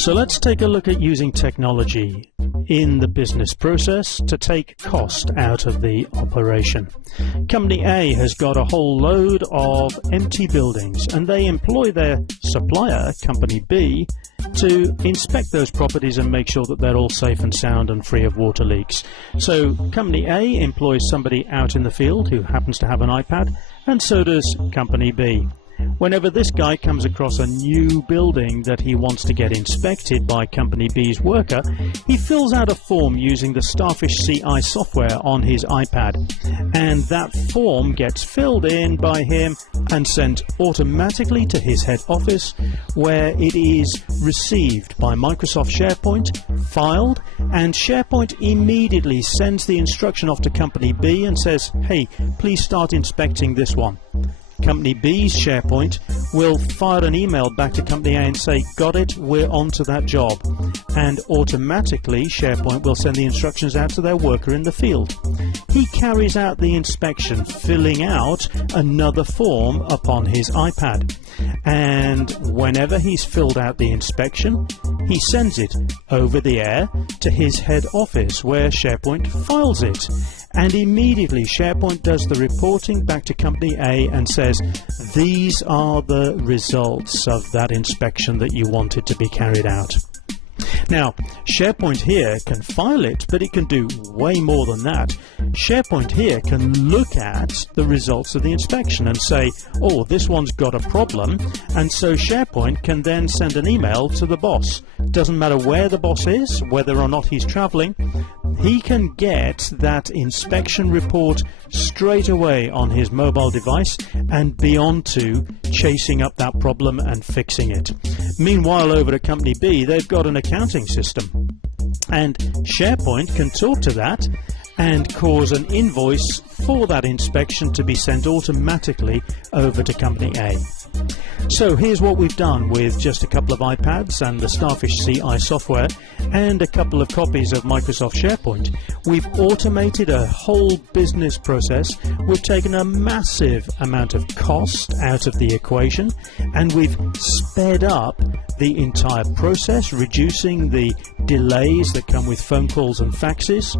So let's take a look at using technology in the business process to take cost out of the operation. Company A has got a whole load of empty buildings, and they employ their supplier, Company B, to inspect those properties and make sure that they're all safe and sound and free of water leaks. So Company A employs somebody out in the field who happens to have an iPad, and so does Company B. Whenever this guy comes across a new building that he wants to get inspected by Company B's worker, he fills out a form using the Starfish CI software on his iPad, and that form gets filled in by him and sent automatically to his head office, where it is received by Microsoft SharePoint, filed, and SharePoint immediately sends the instruction off to Company B and says, "Hey, please start inspecting this one." Company B's SharePoint will fire an email back to Company A and say, "Got it, we're on to that job." And automatically SharePoint will send the instructions out to their worker in the field. He carries out the inspection, filling out another form upon his iPad. And whenever he's filled out the inspection, he sends it over the air to his head office, where SharePoint files it. And immediately SharePoint does the reporting back to Company A and says, "These are the results of that inspection that you wanted to be carried out." Now, SharePoint here can file it, but it can do way more than that. SharePoint here can look at the results of the inspection and say, "Oh, this one's got a problem," and so SharePoint can then send an email to the boss. Doesn't matter where the boss is, whether or not he's traveling, he can get that inspection report straight away on his mobile device and be on to chasing up that problem and fixing it. Meanwhile, over at Company B, they've got an accounting system, and SharePoint can talk to that and cause an invoice for that inspection to be sent automatically over to Company A. So here's what we've done with just a couple of iPads and the Starfish CI software and a couple of copies of Microsoft SharePoint. We've automated a whole business process. We've taken a massive amount of cost out of the equation, and we've sped up the entire process, reducing the delays that come with phone calls and faxes,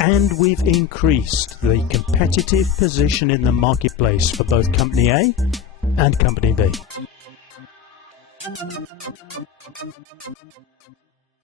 and we've increased the competitive position in the marketplace for both Company A and Company B.